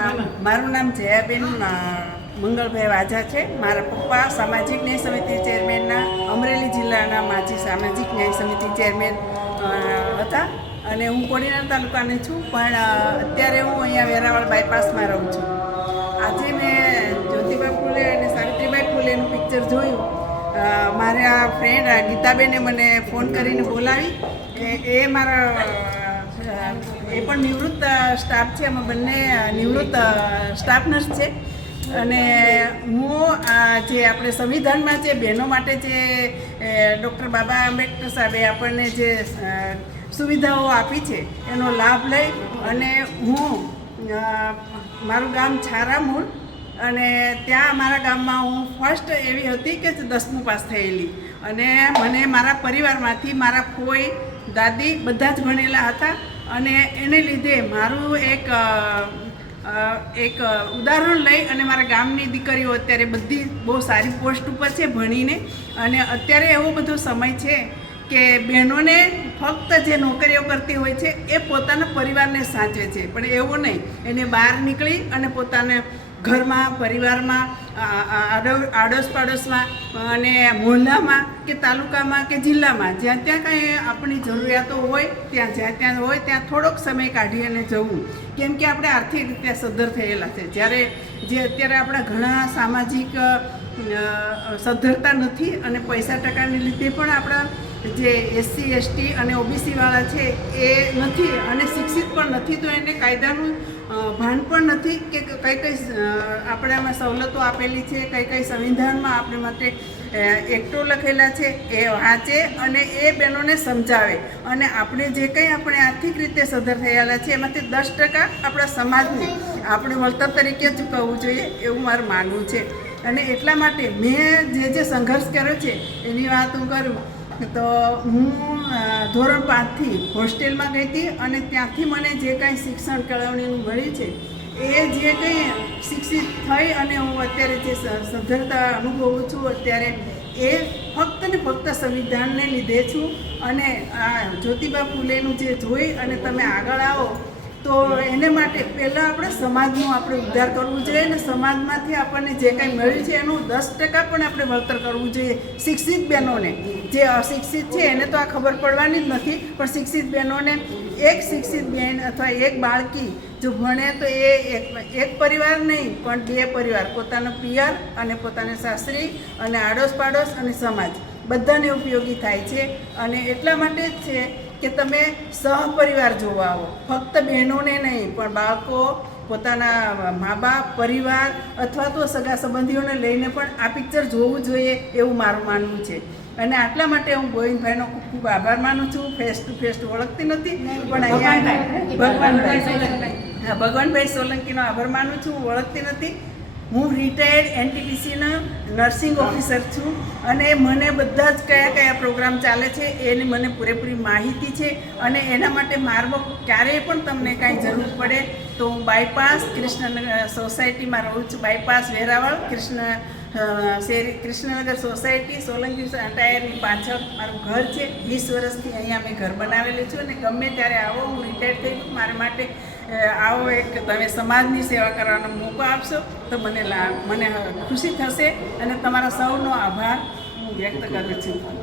નામ? મારું નામ જયાબેન મંગળભાઈ વાજા છે. મારા પપ્પા સામાજિક ન્યાય સમિતિ ચેરમેનના, અમરેલી જિલ્લાના માજી સામાજિક ન્યાય સમિતિ ચેરમેન હતા. અને હું કોડીનાર તાલુકાની છું, પણ અત્યારે હું અહીંયા વેરાવળ બાયપાસમાં રહું છું. આજે મેં જ્યોતિબા ફૂલે અને સાવિત્રીબાઈ ફૂલેનું પિક્ચર જોયું. મારા ફ્રેન્ડ ગીતાબેને મને ફોન કરીને બોલાવી. એ- એ મારા એ પણ નિવૃત્ત સ્ટાફ છે. અમે બંને નિવૃત્ત સ્ટાફ નર્સ છે. અને હું જે આપણે સંવિધાનમાં જે બહેનો માટે જે ડૉક્ટર બાબા આંબેડકર સાહેબે આપણને જે સુવિધાઓ આપી છે, એનો લાભ લઈ અને હું મારું ગામ છારામૂળ અને ત્યાં મારા ગામમાં હું ફર્સ્ટ એવી હતી કે દસમું પાસ થયેલી. અને મને મારા પરિવારમાંથી મારા કોઈ દાદી બધા જ ભણેલા હતા. અને એને લીધે મારું એક એક ઉદાહરણ લઈ અને મારા ગામની દીકરીઓ અત્યારે બધી બહુ સારી પોસ્ટ ઉપર છે ભણીને. અને અત્યારે એવો બધો સમય છે કે બહેનોને ફક્ત જે નોકરીઓ કરતી હોય છે એ પોતાના પરિવારને સાચવે છે. પણ એવું નહીં. એને બહાર નીકળી અને પોતાને ઘરમાં, પરિવારમાં આડોશ પાડોશમાં અને મોહલ્લામાં કે તાલુકામાં કે જિલ્લામાં, જ્યાં ત્યાં કાંઈ આપણી જરૂરિયાતો હોય, ત્યાં જ્યાં ત્યાં હોય, ત્યાં થોડોક સમય કાઢી અને જવું. કેમ કે આપણે આર્થિક રીતે સદ્ધર થયેલા છે. જ્યારે, જે અત્યારે આપણા ઘણા સામાજિક સદ્ધરતા નથી અને પૈસા ટકાને લીધે પણ આપણા જે એસસી એસટી અને ઓબીસીવાળા છે, એ નથી અને શિક્ષિત પણ નથી, તો એને કાયદાનું ભાન પણ નથી કે કઈ કઈ આપણામાં સવલતો આપેલી છે, કઈ કઈ સંવિધાનમાં આપણે માટે એકટો એક્ટો લખેલા છે, એ વાંચે અને એ બહેનોને સમજાવે. અને આપણે જે કંઈ આપણે આર્થિક રીતે સધર થયેલા છે, એમાંથી દસ ટકા આપણા સમાજને આપણે વળતર તરીકે ચૂકવવું જોઈએ એવું મારું માનવું છે. અને એટલા માટે મેં જે જે સંઘર્ષ કર્યો છે, એની વાત હું કરું. તો હું ધોરણ પાંચથી હોસ્ટેલમાં ગઈ હતી અને ત્યાંથી મને જે કાંઈ શિક્ષણ કેળવણીનું મળ્યું છે, એ જે કંઈ શિક્ષિત થઈ અને હું અત્યારે જે સદ્ધરતા અનુભવું છું, અત્યારે એ ફક્ત ને ફક્ત સંવિધાનને લીધે છું અને આ જ્યોતિબા ફૂલેનું જે જોઈ અને તમે આગળ આવો તો એને માટે પહેલાં આપણે સમાજનું આપણે ઉદ્ધાર કરવું જોઈએ અને સમાજમાંથી આપણને જે કાંઈ મળ્યું છે એનું દસ ટકા પણ આપણે વળતર કરવું જોઈએ શિક્ષિત બહેનોને. જે અશિક્ષિત છે એને તો આ ખબર પડવાની જ નથી, પણ શિક્ષિત બહેનોને એક શિક્ષિત બહેન અથવા એક બાળકી જો ભણે તો એ એક એક પરિવાર નહીં, પણ બે પરિવાર, પોતાનો પિયર અને પોતાના સાસરી અને આડોશ પાડોશ અને સમાજ. બધાને ઉપયોગી થાય છે અને એટલા માટે જ છે કે તમે સહપરિવાર જોવા આવો. ફક્ત બહેનોને નહીં પણ બાળકો પોતાના મા બાપ પરિવાર અથવા તો સગા સંબંધીઓને લઈને પણ આ પિક્ચર જોવું જોઈએ એવું મારું માનવું છે. અને આટલા માટે હું ગોવિંદભાઈનો ખૂબ ખૂબ આભાર માનું છું. ફેસ ટુ ફેસ ઓળખતી નથી પણ અહીંયા ભગવાનભાઈ. હા ભગવાનભાઈ સોલંકીનો આભાર માનું છું. ઓળખતી નથી. હું રિટાયર્ડ એનટીપીસીના નર્સિંગ ઓફિસર છું અને મને બધા જ કયા કયા પ્રોગ્રામ ચાલે છે એની મને પૂરેપૂરી માહિતી છે અને એના માટે માર્ગો ક્યારેય પણ તમને કાંઈ જરૂર પડે તો હું બાયપાસ કૃષ્ણનગર સોસાયટીમાં રહું છું. બાયપાસ વેરાવળ કૃષ્ણ શેરી, કૃષ્ણનગર સોસાયટી સોલંકી ટાયરની પાછળ મારું ઘર છે. વીસ વર્ષથી અહીંયા મેં ઘર બનાવેલું છું અને ગમે ત્યારે આવો હું રિટાયર થઈ ગયું મારા માટે આવો એક તમે સમાજની સેવા કરવાનો મોકો આપશો, તો મને મને ખુશી થશે અને તમારા સૌનો આભાર હું વ્યક્ત કરું છું.